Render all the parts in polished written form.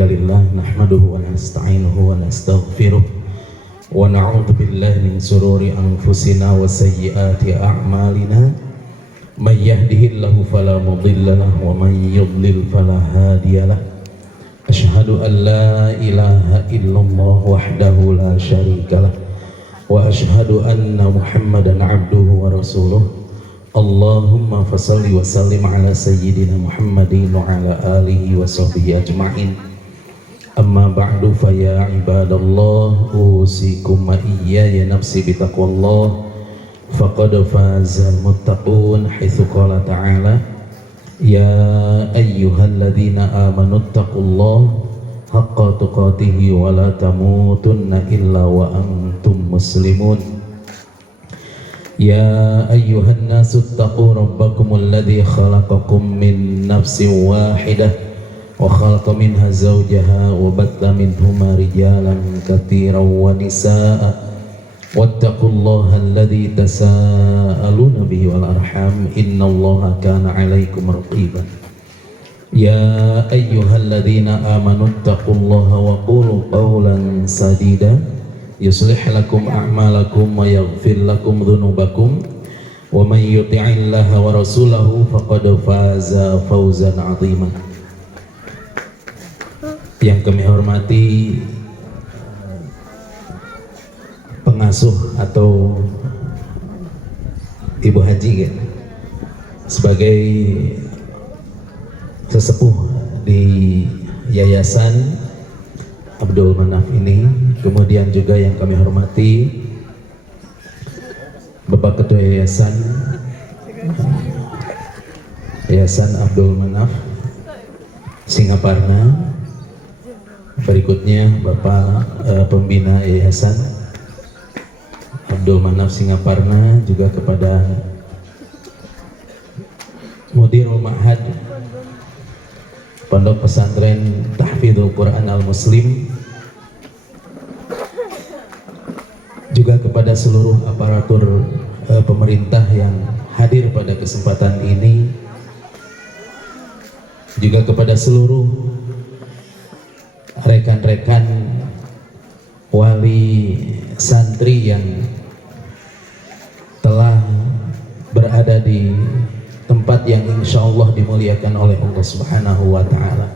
hamdalillah nahmaduhu wa nasta'inuhu wa nastaghfiruh wa na'udzu billahi min sururi anfusina wa sayyiati a'malina may yahdihillahu fala mudilla lahu wa may yudlil fala hadiyalah. Asyhadu an la ilaha illallah wahdahu la syarikalah wa asyhadu anna Muhammadan abduhu wa rasuluh. Allahumma fasalli wa sallim ala sayyidina Muhammadin wa ala alihi wa sahbihi ajma'in. Amma ba'du fa ya ibadallah usikum wa iyaya nafsi bitaqwallah faqad fazal muttaqun haitsu qala ta'ala ya ayyuhalladzina amanu taqullaha haqqa tuqatih wa la tamutunna illa wa antum muslimun. Ya ayyuhan nasu taqu rabbakumul ladzi khalaqakum min nafsin wahidah wa khalaqa minha zawjaha wa batta minhuma rijalan katsiran wa nisaa'a wattaqullaha alladzi tasaaluna bihi wal arham innallaha kana 'alaikum raqiban. Ya ayyuhalladzina amanu taqullaha wa qulu qawlan sadida yuslih lakum a'malakum wa yaghfir lakum dhunubakum wa man yuti'illaha wa rasulahu faqad faza fawzan 'azima. Yang kami hormati pengasuh atau Ibu Haji kan, sebagai sesepuh di Yayasan Abdul Manaf ini, kemudian juga yang kami hormati Bapak Ketua Yayasan Abdul Manaf Singaparna, berikutnya Bapak Pembina Yayasan Abdul Manaf Singaparna, juga kepada Mudirul Ma'had Pondok Pesantren Tahfidzul Quran Al-Muslim, juga kepada seluruh aparatur pemerintah yang hadir pada kesempatan ini, juga kepada seluruh rekan-rekan wali santri yang telah berada di tempat yang insya Allah dimuliakan oleh Allah Subhanahu wa Ta'ala.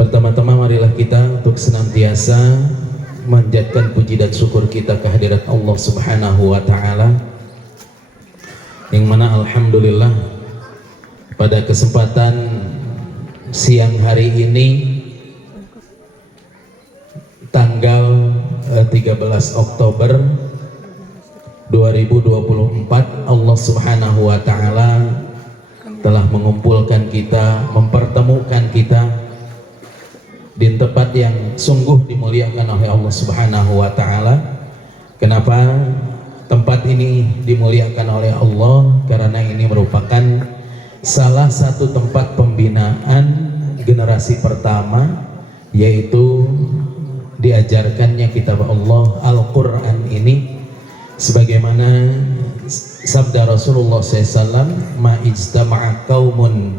Pertama-tama marilah kita untuk senantiasa manjatkan puji dan syukur kita kehadirat Allah Subhanahu wa Ta'ala, yang mana alhamdulillah pada kesempatan siang hari ini tanggal 13 Oktober 2024 Allah Subhanahu wa Ta'ala telah mengumpulkan kita, mempertemukan kita di tempat yang sungguh dimuliakan oleh Allah Subhanahu wa Ta'ala. Kenapa tempat ini dimuliakan oleh Allah? Karena ini merupakan salah satu tempat pembinaan generasi pertama, yaitu diajarkannya kitab Allah Al-Quran ini, sebagaimana sabda Rasulullah SAW, ma ijtama'a qaumun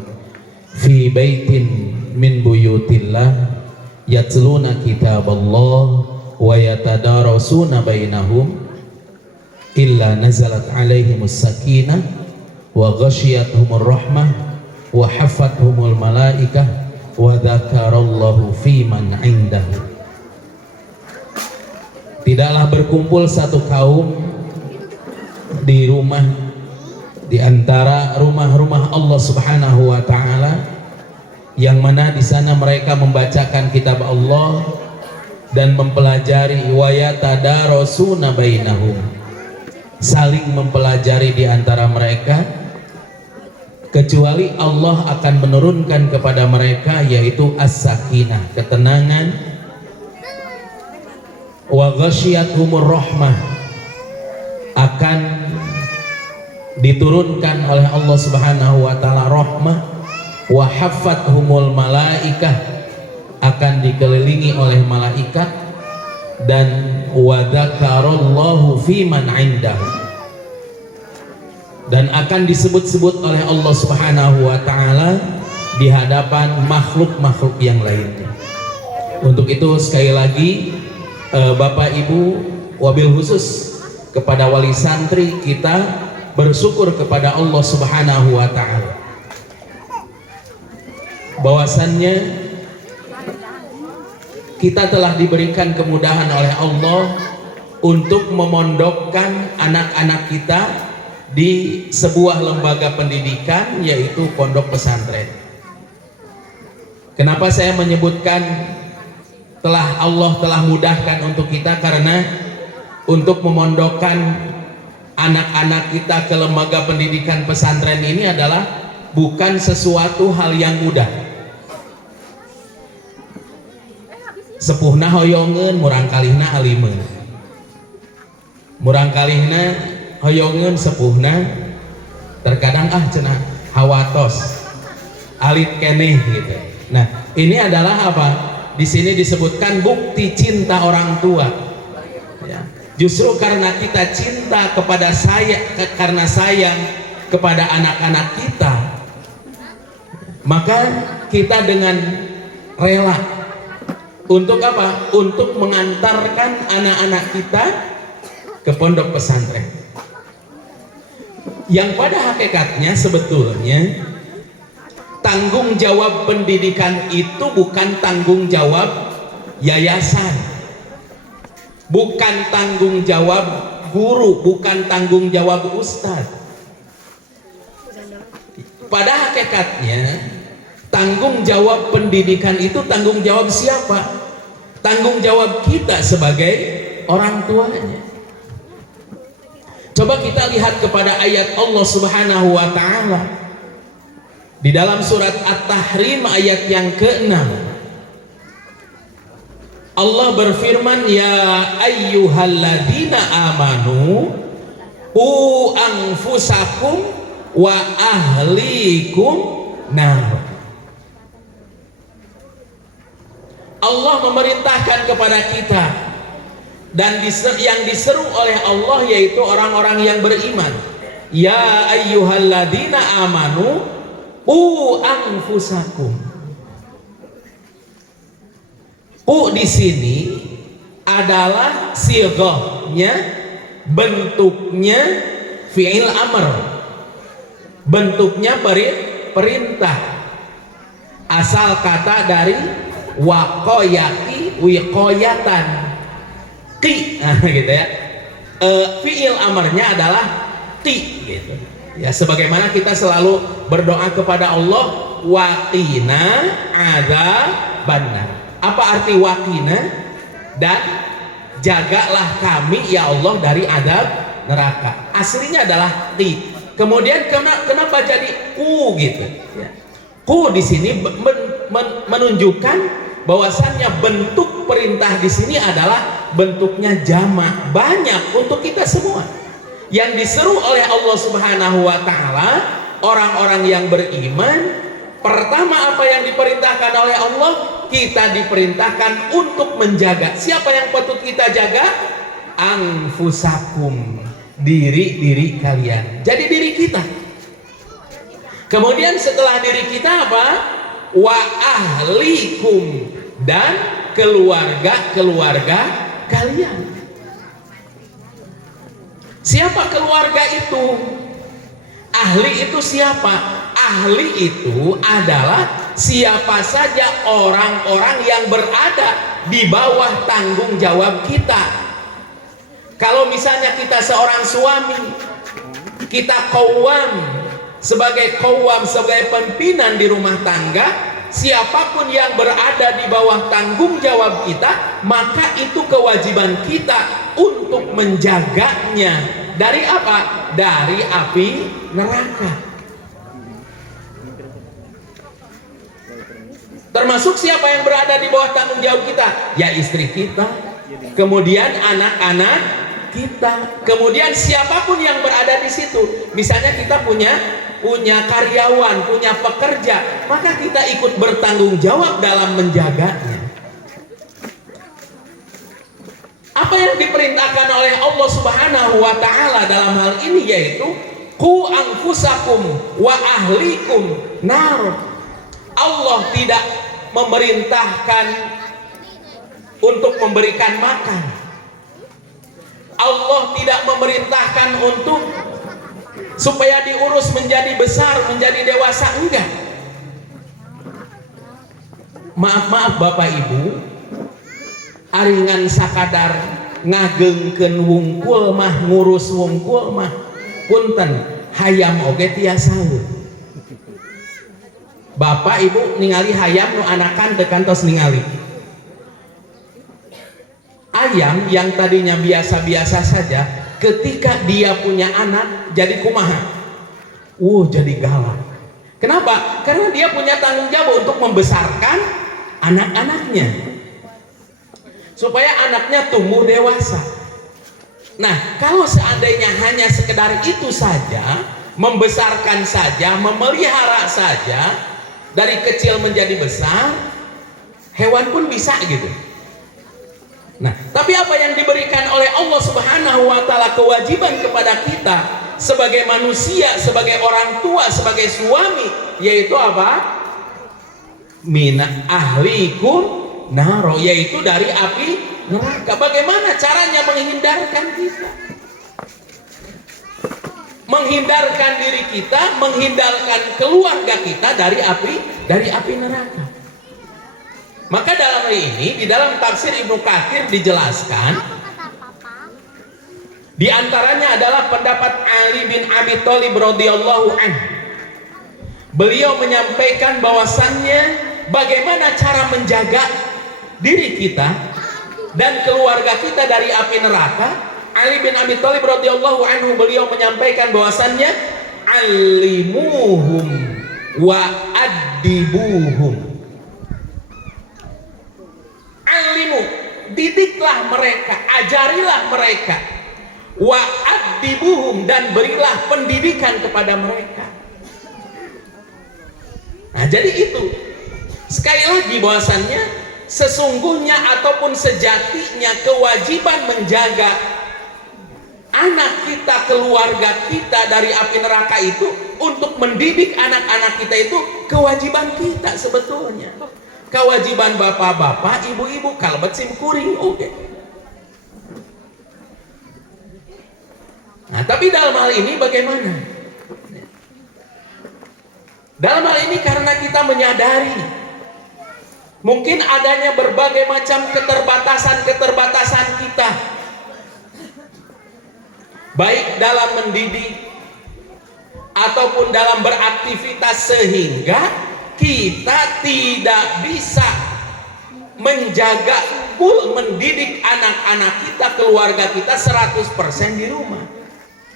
fi baitin min buyutillah yatluna kitaballah wa yatadarasuna bainahum illa nazalat alaihimus sakinah wa ghashiyatuhumur rahmah wa hafathumul malaikah wa dzakarallahu fi man indahu. Tidaklah berkumpul satu kaum di rumah, di antara rumah-rumah Allah Subhanahu wa Ta'ala, yang mana di sana mereka membacakan kitab Allah dan mempelajari wa yatadarasuna bainahum, saling mempelajari di antara mereka, kecuali Allah akan menurunkan kepada mereka yaitu as-sakinah, ketenangan, wa ghasyiyatuhumur rahmah, akan diturunkan oleh Allah Subhanahu wa Ta'ala rahmah, wa haffathumul malaikah, akan dikelilingi oleh malaikat, dan wa dzakarallahu fi man indahu, dan akan disebut-sebut oleh Allah Subhanahu wa Ta'ala di hadapan makhluk-makhluk yang lainnya. Untuk itu sekali lagi Bapak Ibu, wabil khusus kepada wali santri kita bersyukur kepada Allah Subhanahu wa taala bahwasannya kita telah diberikan kemudahan oleh Allah untuk memondokkan anak-anak kita di sebuah lembaga pendidikan, yaitu pondok pesantren. Kenapa saya menyebutkan Allah telah mudahkan untuk kita? Karena untuk memondokkan anak-anak kita ke lembaga pendidikan pesantren ini adalah bukan sesuatu hal yang mudah. Sepuhna hoyongeun, murang kalihna alimeun. Murang kalihna hoyongeun sepuhna, terkadang cenah hawatos, alit keneh gitu. Nah, ini adalah apa? Di sini disebutkan bukti cinta orang tua. Ya. Justru karena kita cinta kepada karena sayang kepada anak-anak kita, maka kita dengan rela untuk apa? Untuk mengantarkan anak-anak kita ke pondok pesantren. Yang pada hakikatnya sebetulnya tanggung jawab pendidikan itu bukan tanggung jawab yayasan, bukan tanggung jawab guru, bukan tanggung jawab ustadz. Pada hakikatnya tanggung jawab pendidikan itu tanggung jawab siapa? Tanggung jawab kita sebagai orang tuanya. Coba kita lihat kepada ayat Allah Subhanahu wa taala di dalam surat At-Tahrim ayat yang ke-6. Allah berfirman, ya ayyuhalladzina amanu qu anfusakum wa ahlikum nar. Allah memerintahkan kepada kita, dan yang diseru oleh Allah yaitu orang-orang yang beriman. Ya ayyuhalladzina amanu qu anfusakum. Qu di sini adalah sighahnya, bentuknya fi'il amr, bentuknya perintah, asal kata dari waqayati wiqayatan qi, gitu ya. Fi'il amarnya adalah qi gitu. Ya, sebagaimana kita selalu berdoa kepada Allah, waqina adzabannar. Apa arti waqina? Dan jagalah kami ya Allah dari adab neraka. Aslinya adalah qi. Kemudian kenapa jadi ku gitu ya? Ku di sini menunjukkan bahwasannya bentuk perintah di sini adalah bentuknya jamak, banyak untuk kita semua. Yang diseru oleh Allah Subhanahu wa taala orang-orang yang beriman, pertama apa yang diperintahkan oleh Allah? Kita diperintahkan untuk menjaga. Siapa yang patut kita jaga? Anfusakum, diri kalian. Jadi diri kita. Kemudian setelah diri kita apa? Wa ahlikum, dan keluarga kalian. Siapa keluarga itu? Ahli itu siapa? Ahli itu adalah siapa saja orang-orang yang berada di bawah tanggung jawab kita. Kalau misalnya kita seorang suami, kita qawwam, sebagai pimpinan di rumah tangga, siapapun yang berada di bawah tanggung jawab kita, maka itu kewajiban kita untuk menjaganya dari apa? Dari api neraka. Termasuk siapa yang berada di bawah tanggung jawab kita? Ya istri kita, kemudian anak-anak kita, kemudian siapapun yang berada di situ. Misalnya kita punya karyawan, punya pekerja, maka kita ikut bertanggung jawab dalam menjaganya. Apa yang diperintahkan oleh Allah Subhanahu wa taala dalam hal ini yaitu qu anfusakum wa ahlikum nar. Allah tidak memerintahkan untuk memberikan makan. Allah tidak memerintahkan untuk supaya diurus menjadi besar, menjadi dewasa, enggak. Maaf Bapak Ibu, aringan sakadar ngagengkeun wungkul mah, ngurus wungkul mah punten hayam oge tiasa. Bapak Ibu ningali hayam nu anakan teu kantos ningali. Ayam yang tadinya biasa-biasa saja, ketika dia punya anak jadi kumaha? Jadi galak. Kenapa? Karena dia punya tanggung jawab untuk membesarkan anak-anaknya supaya anaknya tumbuh dewasa. Nah, kalau seandainya hanya sekedar itu saja, membesarkan saja, memelihara saja, dari kecil menjadi besar, hewan pun bisa gitu. Nah, tapi apa yang diberikan oleh Allah Subhanahu wa Ta'ala, kewajiban kepada kita sebagai manusia, sebagai orang tua, sebagai suami, yaitu apa? Mina ahlikum naro, yaitu dari api neraka. Bagaimana caranya menghindarkan kita? Menghindarkan diri kita, menghindarkan keluarga kita dari api neraka. Maka dalam hal ini, di dalam tafsir Ibnu Katsir dijelaskan, di antaranya adalah pendapat Ali bin Abi Thalib radhiyallahu anhu. Beliau menyampaikan bahwasannya bagaimana cara menjaga diri kita dan keluarga kita dari api neraka. Ali bin Abi Thalib radhiyallahu anhu, beliau menyampaikan bahwasannya alimuhum wa addibuhum. Alimu, didiklah mereka, ajarilah mereka, wa addibuhum, dan berilah pendidikan kepada mereka. Nah, jadi itu sekali lagi bahwasannya sesungguhnya ataupun sejatinya kewajiban menjaga anak kita, keluarga kita dari api neraka itu, untuk mendidik anak-anak kita itu kewajiban kita sebetulnya. Kewajiban bapak-bapak, ibu-ibu, kalbet sim kuring, oke. Nah, tapi dalam hal ini bagaimana? Dalam hal ini karena kita menyadari mungkin adanya berbagai macam keterbatasan kita, baik dalam mendidik ataupun dalam beraktivitas, sehingga kita tidak bisa menjaga mendidik anak-anak kita, keluarga kita 100% di rumah.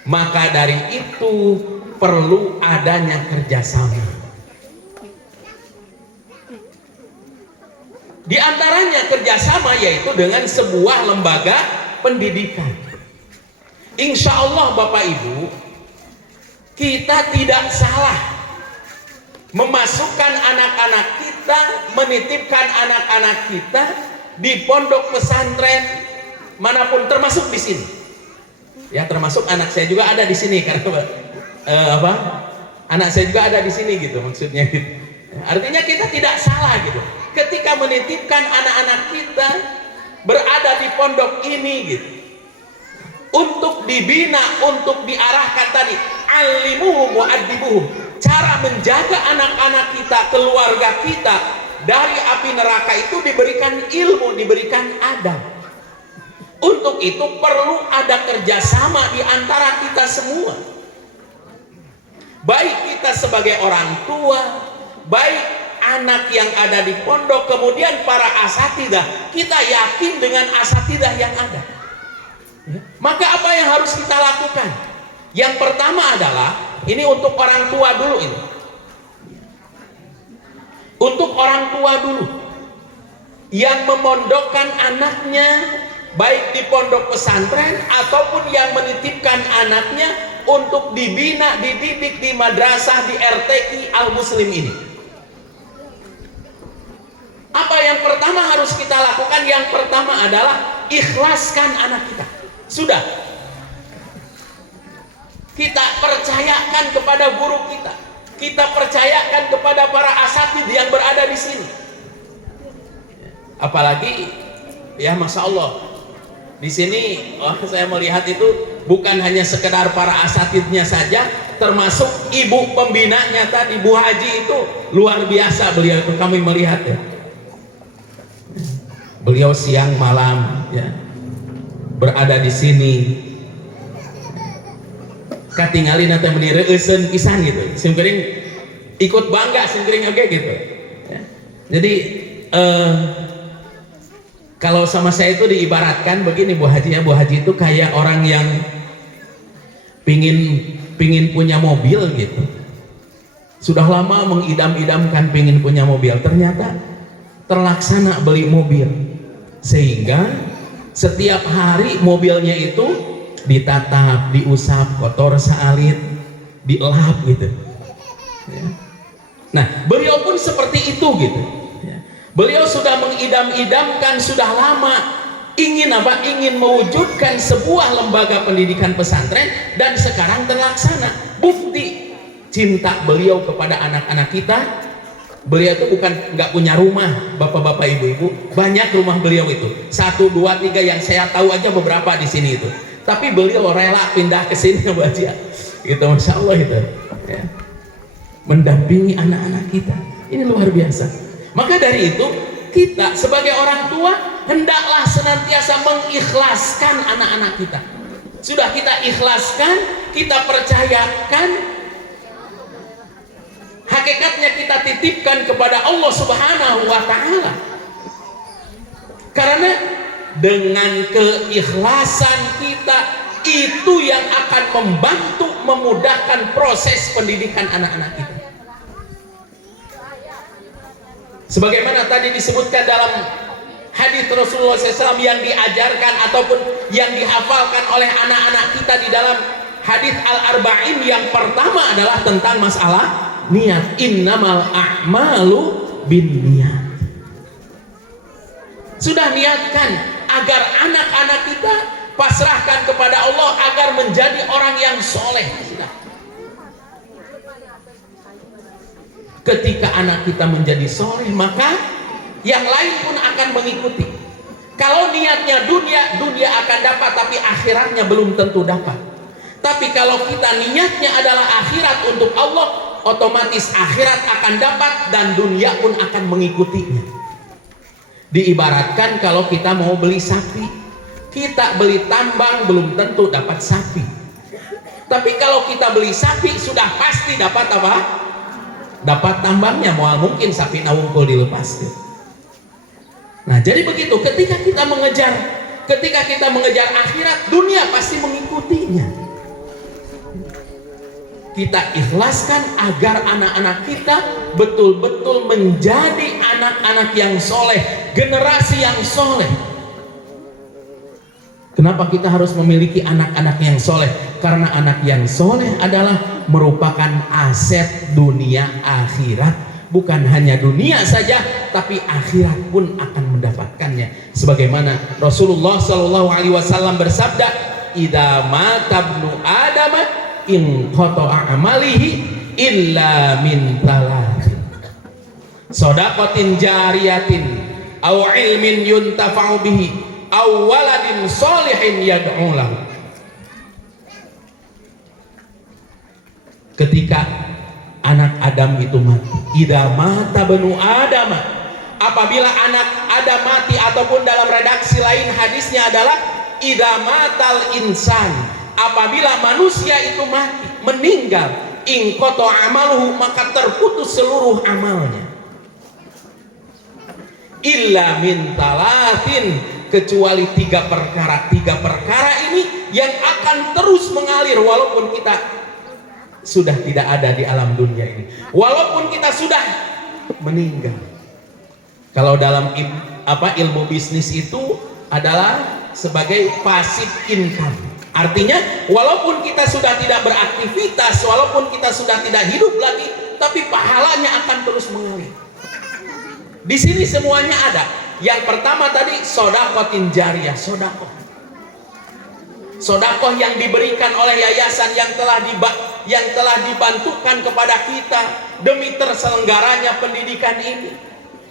Maka dari itu perlu adanya kerjasama. Di antaranya kerjasama yaitu dengan sebuah lembaga pendidikan. Insya Allah Bapak Ibu, kita tidak salah memasukkan anak-anak kita, menitipkan anak-anak kita di pondok pesantren manapun, termasuk di sini. Ya, termasuk anak saya juga ada di sini karena anak saya juga ada di sini gitu maksudnya. Gitu. Artinya kita tidak salah gitu. Ketika menitipkan anak-anak kita berada di pondok ini gitu, untuk dibina, untuk diarahkan tadi alimuhum wa addibuhum, cara menjaga anak-anak kita, keluarga kita dari api neraka itu diberikan ilmu, diberikan adab. Untuk itu perlu ada kerjasama di antara kita semua, baik kita sebagai orang tua, baik anak yang ada di pondok, kemudian para asatidah. Kita yakin dengan asatidah yang ada. Maka apa yang harus kita lakukan? Yang pertama adalah, ini untuk orang tua dulu ini. Untuk orang tua dulu yang memondokkan anaknya baik di pondok pesantren ataupun yang menitipkan anaknya untuk dibina, dididik di madrasah, di RTI Al-Muslim ini. Apa yang pertama harus kita lakukan? Yang pertama adalah ikhlaskan anak kita. Sudah, kita percayakan kepada guru kita, kita percayakan kepada para asatidz yang berada di sini. Apalagi ya Masya Allah di sini saya melihat itu bukan hanya sekedar para asatidnya saja, termasuk ibu pembinanya tadi Bu Haji itu luar biasa beliau itu, kami melihat ya. Beliau siang malam ya berada di sini. Katingali nanti menireueun pisan gitu. Simkering ikut bangga simkering oke gitu. Ya. Jadi kalau sama saya itu diibaratkan begini Bu Haji ya, Bu Haji itu kayak orang yang pingin punya mobil gitu. Sudah lama mengidam-idamkan pingin punya mobil, ternyata terlaksana beli mobil. Sehingga setiap hari mobilnya itu ditatap, diusap, kotor saalit, dielap gitu. Ya. Nah, beliau pun seperti itu gitu. Ya. Beliau sudah mengidam-idamkan sudah lama ingin apa? Ingin mewujudkan sebuah lembaga pendidikan pesantren dan sekarang terlaksana. Bukti cinta beliau kepada anak-anak kita. Beliau itu bukan nggak punya rumah, bapak-bapak, ibu-ibu, banyak rumah beliau itu 1, 2, 3 yang saya tahu aja beberapa di sini itu. Tapi beliau rela pindah ke sini Bu Haji. Gitu, Masya Allah itu. Ya. Mendampingi anak-anak kita. Ini luar biasa. Maka dari itu kita sebagai orang tua hendaklah senantiasa mengikhlaskan anak-anak kita. Sudah kita ikhlaskan, kita percayakan, hakikatnya kita titipkan kepada Allah Subhanahu wa Ta'ala. Karena dengan keikhlasan kita itu yang akan membantu memudahkan proses pendidikan anak-anak kita. Sebagaimana tadi disebutkan dalam hadis Rasulullah SAW yang diajarkan ataupun yang dihafalkan oleh anak-anak kita di dalam hadis Al-Arba'in, yang pertama adalah tentang masalah niat. Innamal a'malu binniyat. Sudah niatkan agar anak-anak kita pasrahkan kepada Allah agar menjadi orang yang soleh. Sudah. Ketika anak kita menjadi soleh, maka yang lain pun akan mengikuti. Kalau niatnya dunia, dunia akan dapat, tapi akhiratnya belum tentu dapat. Tapi kalau kita niatnya adalah akhirat untuk Allah, otomatis akhirat akan dapat dan dunia pun akan mengikutinya. Diibaratkan kalau kita mau beli sapi, kita beli tambang belum tentu dapat sapi. Tapi kalau kita beli sapi sudah pasti dapat apa? Dapat tambangnya. Mau mungkin sapi nawungkul dilepas. Nah, jadi begitu. Ketika kita mengejar akhirat, dunia pasti mengikutinya. Kita ikhlaskan agar anak-anak kita betul-betul menjadi anak-anak yang soleh, generasi yang soleh. Kenapa kita harus memiliki anak-anak yang soleh? Karena anak yang soleh adalah merupakan aset dunia akhirat. Bukan hanya dunia saja, tapi akhirat pun akan mendapatkannya. Sebagaimana Rasulullah SAW bersabda, "Idza mata ibnu Adam in qata'a amalihi illa min talatin shadaqatin jariyatin aw ilmin yuntafa'u bihi aw waladin sholihin yad'u lahu." Ketika anak Adam itu mati, idza mata banu Adam, apabila anak Adam mati, ataupun dalam redaksi lain hadisnya adalah idza matal insan, apabila manusia itu mati, meninggal, ingkoto amaluhu, maka terputus seluruh amalnya. Illa min talatin, kecuali 3 perkara. 3 perkara ini yang akan terus mengalir walaupun kita sudah tidak ada di alam dunia ini, walaupun kita sudah meninggal. Kalau dalam ilmu bisnis itu adalah sebagai passive income. Artinya walaupun kita sudah tidak beraktivitas, walaupun kita sudah tidak hidup lagi, tapi pahalanya akan terus mengalir. Di sini semuanya ada. Yang pertama tadi sodakotin jariyah, sodakoh yang diberikan oleh yayasan yang telah yang telah dibantukan kepada kita demi terselenggaranya pendidikan ini.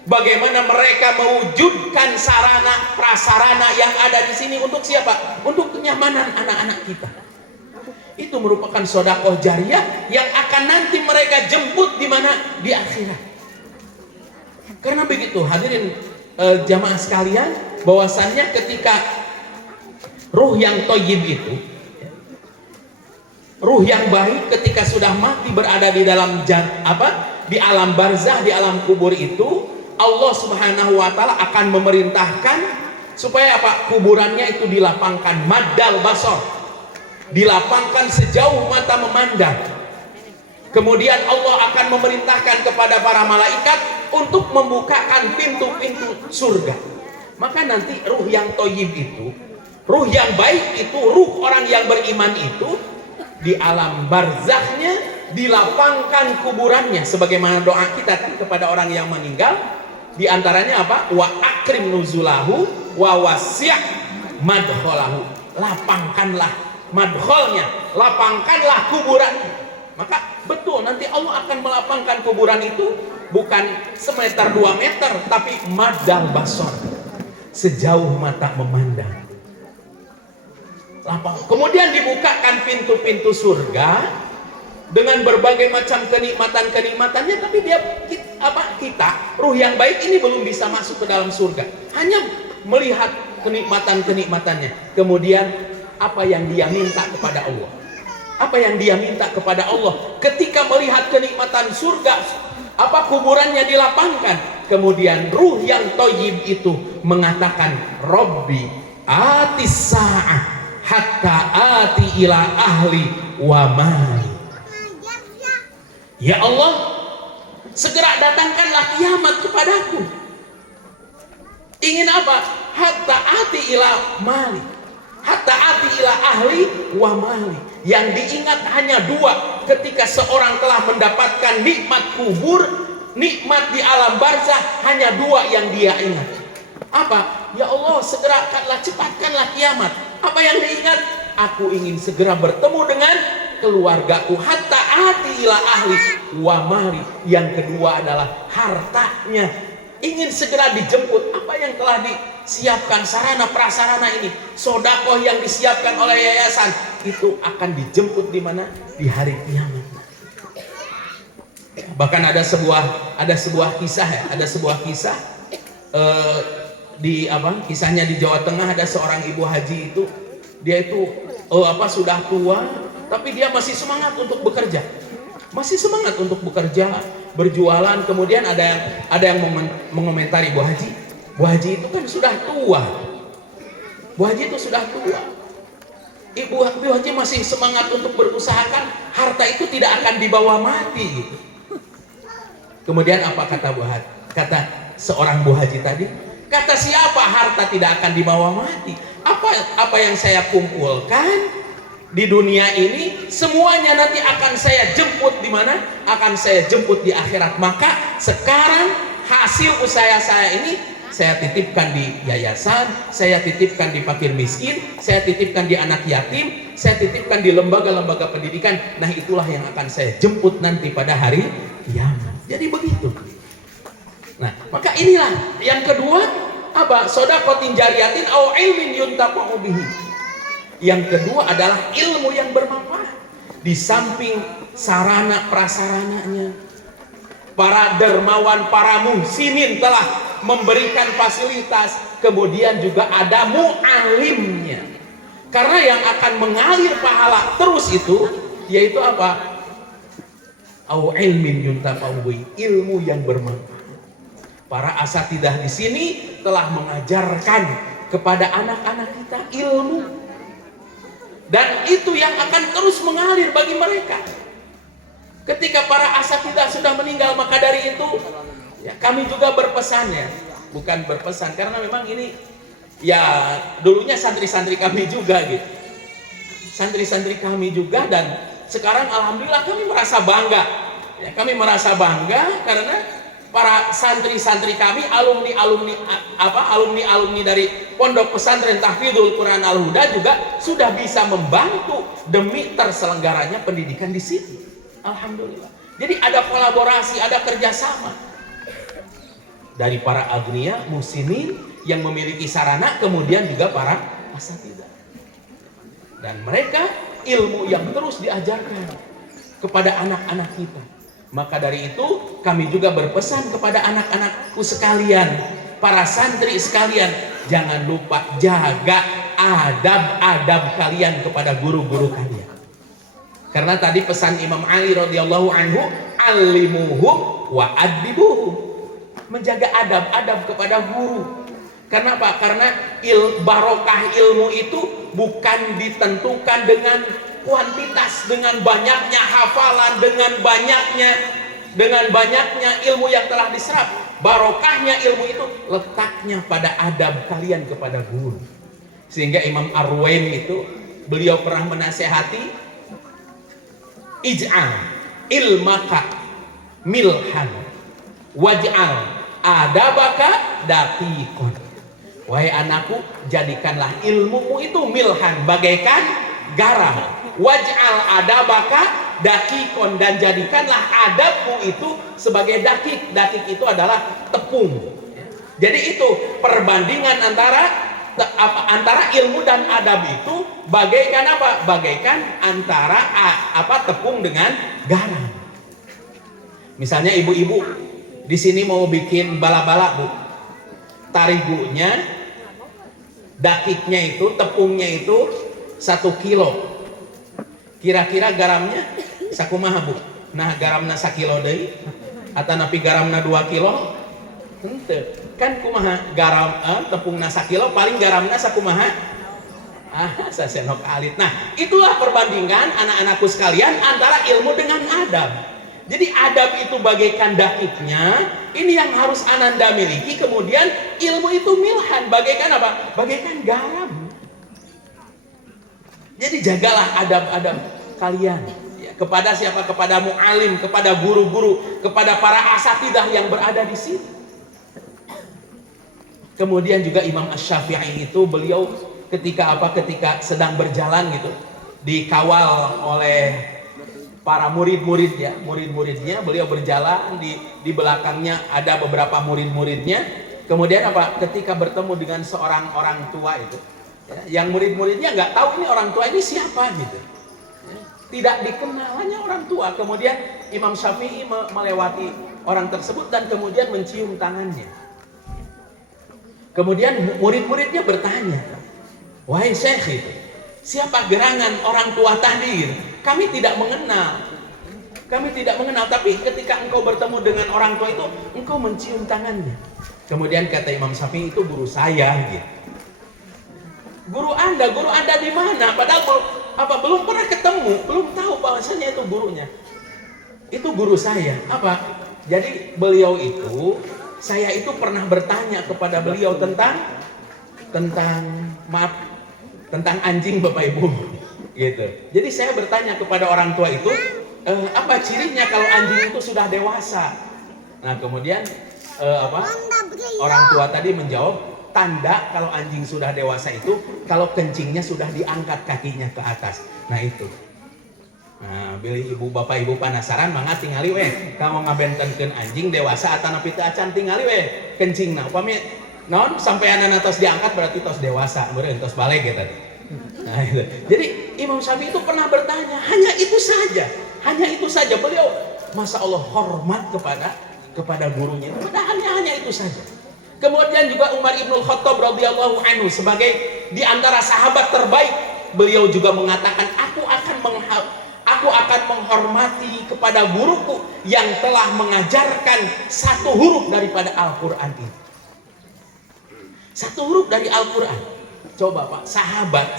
Bagaimana mereka mewujudkan sarana prasarana yang ada di sini untuk siapa? Untuk kenyamanan anak-anak kita. Itu merupakan sedekah jariyah yang akan nanti mereka jemput di mana? Di akhirat. Karena begitu hadirin jamaah sekalian, bahwasannya ketika ruh yang thayyib itu, ruh yang baik ketika sudah mati berada di dalam di alam barzah, di alam kubur itu, Allah Subhanahu wa taala akan memerintahkan supaya apa? Kuburannya itu dilapangkan maddal basar. Dilapangkan sejauh mata memandang. Kemudian Allah akan memerintahkan kepada para malaikat untuk membukakan pintu-pintu surga. Maka nanti ruh yang thayyib itu, ruh yang baik itu, ruh orang yang beriman itu di alam barzahnya dilapangkan kuburannya, sebagaimana doa kita kan kepada orang yang meninggal. Di antaranya apa? Wa akrim nuzulahu wa wasi' madkhalahu. Lapangkanlah madkhalnya, lapangkanlah kuburannya. Maka betul nanti Allah akan melapangkan kuburan itu bukan semeter 2 meter, tapi madal basar, sejauh mata memandang. Kemudian dibukakan pintu-pintu surga dengan berbagai macam kenikmatan-kenikmatannya, tapi kita ruh yang baik ini belum bisa masuk ke dalam surga, hanya melihat kenikmatan-kenikmatannya. Kemudian apa yang dia minta kepada Allah, apa yang dia minta kepada Allah ketika melihat kenikmatan surga, kuburannya dilapangkan. Kemudian ruh yang thayyib itu mengatakan, Rabbi atis sa'ah hatta ati ila ahli wa mali. Ya Allah, segera datangkanlah kiamat kepadaku. Ingin apa? Hatta ati ila mali, hatta ati ila ahli wa mali. Yang diingat hanya 2 ketika seorang telah mendapatkan nikmat kubur, nikmat di alam barzah, hanya 2 yang dia ingat. Apa? Ya Allah, segerakanlah, cepatkanlah kiamat. Apa yang diingat? Aku ingin segera bertemu dengan keluargaku. Hatta ati ila ahli wa mali. Yang kedua adalah hartanya, ingin segera dijemput. Apa yang telah disiapkan sarana prasarana ini, sedekah yang disiapkan oleh yayasan, itu akan dijemput di mana? Di hari kiamat. Bahkan ada sebuah kisah kisahnya di Jawa Tengah. Ada seorang ibu haji itu, dia itu sudah tua, tapi dia masih semangat untuk bekerja, berjualan. Kemudian ada yang mengomentari, Bu Haji itu kan sudah tua, Ibu Haji masih semangat untuk berusahakan, harta itu tidak akan dibawa mati gitu. Kemudian apa kata seorang Bu Haji tadi? Kata siapa harta tidak akan dibawa mati? Apa yang saya kumpulkan di dunia ini semuanya nanti akan saya jemput di mana? Akan saya jemput di akhirat. Maka sekarang hasil usaha saya ini saya titipkan di yayasan, saya titipkan di fakir miskin, saya titipkan di anak yatim, saya titipkan di lembaga-lembaga pendidikan. Nah, itulah yang akan saya jemput nanti pada hari kiamat. Jadi begitu. Nah, maka inilah yang kedua, sedaqatin jariyatin au ilmin yuntafa'u bihi. Yang kedua adalah ilmu yang bermanfaat. Di samping sarana prasarananya, para dermawan, para muhsinin telah memberikan fasilitas. Kemudian juga ada mu'alimnya. Karena yang akan mengalir pahala terus itu, yaitu apa? Au ilmin yuntafa'u bihi, ilmu yang bermanfaat. Para asatidah di sini telah mengajarkan kepada anak-anak kita ilmu, dan itu yang akan terus mengalir bagi mereka. Ketika para asatidah sudah meninggal, maka dari itu ya, kami juga berpesan, ya, bukan berpesan karena memang ini ya dulunya santri-santri kami juga gitu, santri-santri kami juga, dan sekarang alhamdulillah kami merasa bangga, ya, kami merasa bangga karena para santri-santri kami, alumni dari Pondok Pesantren Tahfidzul Quran Al-Huda juga sudah bisa membantu demi terselenggaranya pendidikan di sini. Alhamdulillah. Jadi ada kolaborasi, ada kerjasama dari para agniya muslimin yang memiliki sarana, kemudian juga para asatidzah. Dan mereka ilmu yang terus diajarkan kepada anak-anak kita. Maka dari itu kami juga berpesan kepada anak-anakku sekalian, para santri sekalian, jangan lupa jaga adab-adab kalian kepada guru-guru kalian. Karena tadi pesan Imam Ali radhiyallahu anhu, alimuhum wa adibuhum, menjaga adab-adab kepada guru. Karena apa? Karena barokah ilmu itu bukan ditentukan dengan kuantitas, dengan banyaknya hafalan, dengan banyaknya ilmu yang telah diserap. Barokahnya ilmu itu letaknya pada adab kalian kepada guru. Sehingga Imam Ar-Ruwaini itu beliau pernah menasehati, ij'al ilmaka milhan waj'al adabaka daqiqan. Wahai anakku, jadikanlah ilmumu itu milhan, bagaikan garam, waj'al adabaka daqiqan, dan jadikanlah adabmu itu sebagai dakik. Dakik itu adalah tepung. Jadi itu perbandingan antara ilmu dan adab itu bagaikan apa? Bagaikan antara tepung dengan garam. Misalnya ibu-ibu di sini mau bikin bala-bala, Bu. Tarigunya, dakiknya itu, tepungnya itu 1 kilo. Kira-kira garamnya sakumaha, Bu? Nah, garamna 1 kilo deui atau napi garamna 2 kilo? Henteu. Kan kumaha garam tepungna 1 kilo, paling garamna sakumaha? Sasenok alit. Nah, itulah perbandingan anak-anakku sekalian antara ilmu dengan adab. Jadi adab itu bagaikan dakiknya, ini yang harus ananda miliki. Kemudian ilmu itu milhan, bagaikan apa? Bagaikan garam. Jadi jagalah adab-adab kalian ya, kepada siapa? Kepada mu'alim, kepada guru-guru, kepada para asatidzah yang berada di sini. Kemudian juga Imam Asy-Syafi'i itu beliau ketika sedang berjalan gitu, dikawal oleh para murid-muridnya, beliau berjalan di belakangnya ada beberapa murid-muridnya. Kemudian ketika bertemu dengan seorang orang tua itu, ya, yang murid-muridnya nggak tahu ini orang tua ini siapa gitu, ya, tidak dikenal, hanya orang tua. Kemudian Imam Syafi'i melewati orang tersebut dan kemudian mencium tangannya. Kemudian murid-muridnya bertanya, wahai Syekh, itu siapa gerangan orang tua tadi? Kami tidak mengenal, tapi ketika engkau bertemu dengan orang tua itu, engkau mencium tangannya. Kemudian kata Imam Syafi'i, itu guru saya gitu. Guru anda di mana? Padahal belum pernah ketemu, belum tahu bahwasanya itu gurunya. Itu guru saya. Jadi beliau itu, saya itu pernah bertanya kepada beliau tentang anjing, Bapak Ibu. Gitu. Jadi saya bertanya kepada orang tua itu, apa cirinya kalau anjing itu sudah dewasa? Nah, kemudian orang tua tadi menjawab, tanda kalau anjing sudah dewasa itu kalau kencingnya sudah diangkat kakinya ke atas. Nah itu. Nah, bila bapak ibu penasaran, mangga tingali weh, kamu ngabentenkeun anjing dewasa atau napi teu acan, tingali weh kencingna. Upami naon sampai anak tos diangkat berarti tos dewasa, meureun tos balik ya tadi. Nah, itu. Jadi Imam Syafi'i itu pernah bertanya, hanya itu saja. Beliau Masya Allah hormat kepada gurunya. Padahal hanya itu saja. Kemudian juga Umar Ibnul Khattab radhiyallahu anhu sebagai di antara sahabat terbaik, beliau juga mengatakan, aku akan menghormati kepada guruku yang telah mengajarkan 1 huruf daripada Al-Quran ini. 1 huruf dari Al-Quran. Coba Pak, sahabat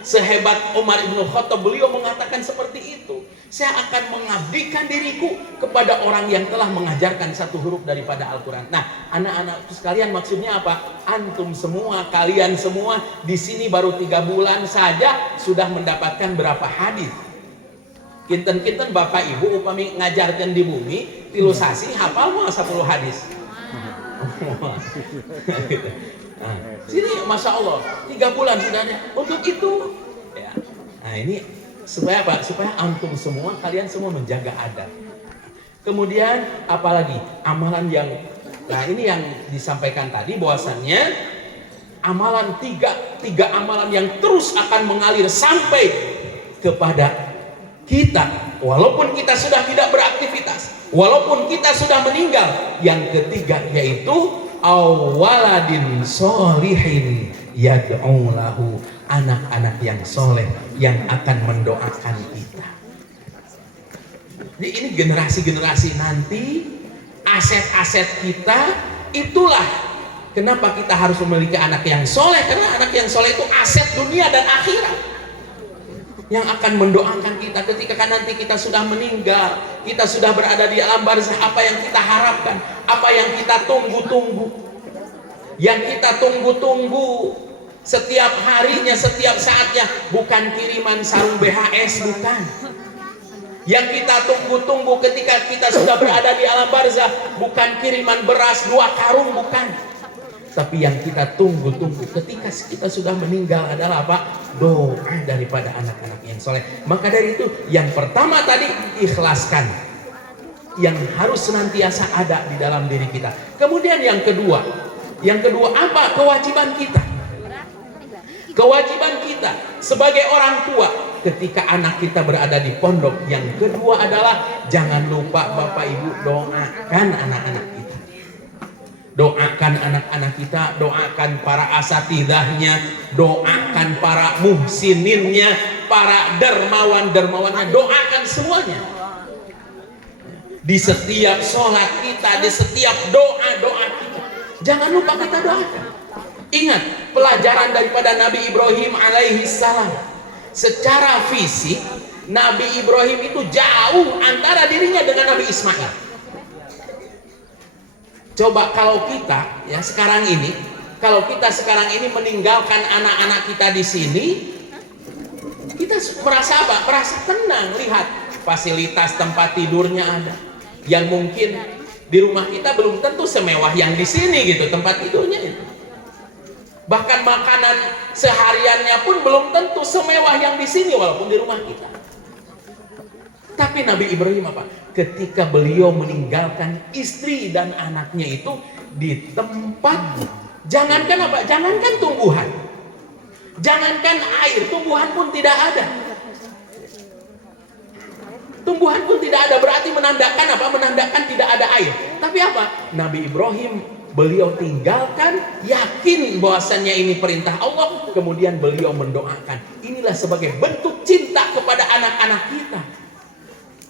sehebat Umar Ibnul Khattab, beliau mengatakan seperti itu. Saya akan mengabdikan diriku kepada orang yang telah mengajarkan 1 huruf daripada Al-Quran. Nah, anak-anak sekalian, maksudnya apa? Antum semua, kalian semua di sini baru 3 bulan saja sudah mendapatkan berapa hadis? Kinten-kinten bapak ibu upami ngajarkan di bumi tilu sasi hafal mah 10 hadis. Nah, sini masya Allah 3 bulan sudah ada untuk itu ya. Nah ini supaya apa? Supaya antum semua, kalian semua menjaga adab. Kemudian apalagi amalan yang, nah ini yang disampaikan tadi bahwasannya amalan tiga amalan yang terus akan mengalir sampai kepada kita, walaupun kita sudah tidak beraktivitas, walaupun kita sudah meninggal. Yang ketiga yaitu awaladin solihin yad'u lahu, anak-anak yang soleh yang akan mendoakan kita. Jadi ini generasi-generasi nanti, aset-aset kita. Itulah kenapa kita harus memiliki anak yang soleh, karena anak yang soleh itu aset dunia dan akhirat yang akan mendoakan kita ketika nanti kita sudah meninggal, kita sudah berada di alam barzakh. Apa yang kita harapkan, apa yang kita tunggu-tunggu, yang kita tunggu-tunggu setiap harinya, setiap saatnya, bukan kiriman sarung BHS, bukan. Yang kita tunggu-tunggu ketika kita sudah berada di alam barzakh, bukan kiriman beras 2 karung, bukan. Tapi yang kita tunggu-tunggu ketika kita sudah meninggal adalah apa? Doa daripada anak-anak yang soleh. Maka dari itu yang pertama tadi, ikhlaskan yang harus senantiasa ada di dalam diri kita. Kemudian yang kedua apa? Kewajiban kita. Kewajiban kita sebagai orang tua ketika anak kita berada di pondok. Yang kedua adalah jangan lupa Bapak Ibu doakan anak-anak kita. Doakan anak-anak kita, doakan para asatidahnya, doakan para muhsininnya, para dermawan-dermawannya, doakan semuanya. Di setiap sholat kita, di setiap doa-doa kita, jangan lupa kita doakan. Ingat pelajaran daripada Nabi Ibrahim alaihi salam. Secara fisik Nabi Ibrahim itu jauh antara dirinya dengan Nabi Ismail. Coba kalau kita ya sekarang ini, kalau kita sekarang ini meninggalkan anak-anak kita di sini, kita merasa apa? Merasa tenang. Lihat fasilitas tempat tidurnya ada, yang mungkin di rumah kita belum tentu semewah yang di sini gitu tempat tidurnya itu. Bahkan makanan sehariannya pun belum tentu semewah yang di sini walaupun di rumah kita. Tapi Nabi Ibrahim apa? Ketika beliau meninggalkan istri dan anaknya itu di tempat, jangankan apa? Jangankan tumbuhan, jangankan air, tumbuhan pun tidak ada. Tumbuhan pun tidak ada, berarti menandakan apa? Menandakan tidak ada air. Tapi apa? Nabi Ibrahim beliau tinggalkan, yakin bahwasannya ini perintah Allah, kemudian beliau mendoakan. Inilah sebagai bentuk cinta kepada anak-anak kita.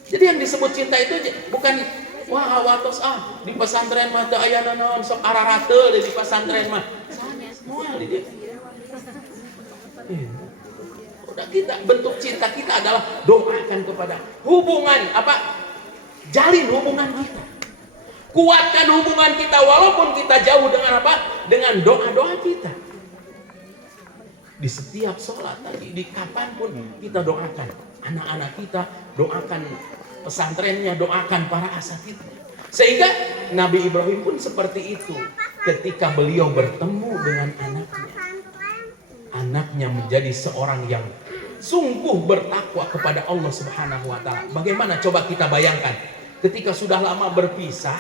Jadi yang disebut cinta itu bukan wah watos di pesantren mah teu aya naon sok ararate di pesantren mah. Moal di dieu. Udah kita bentuk cinta kita adalah doakan kepada hubungan apa? Jalin hubungan kita. Kuatkan hubungan kita walaupun kita jauh dengan apa? Dengan doa-doa kita. Di setiap sholat tadi, di kapanpun kita doakan anak-anak kita, doakan pesantrennya, doakan para asatidnya. Sehingga Nabi Ibrahim pun seperti itu. Ketika beliau bertemu dengan anaknya, anaknya menjadi seorang yang sungguh bertakwa kepada Allah Subhanahu wa Ta'ala. Bagaimana coba kita bayangkan ketika sudah lama berpisah,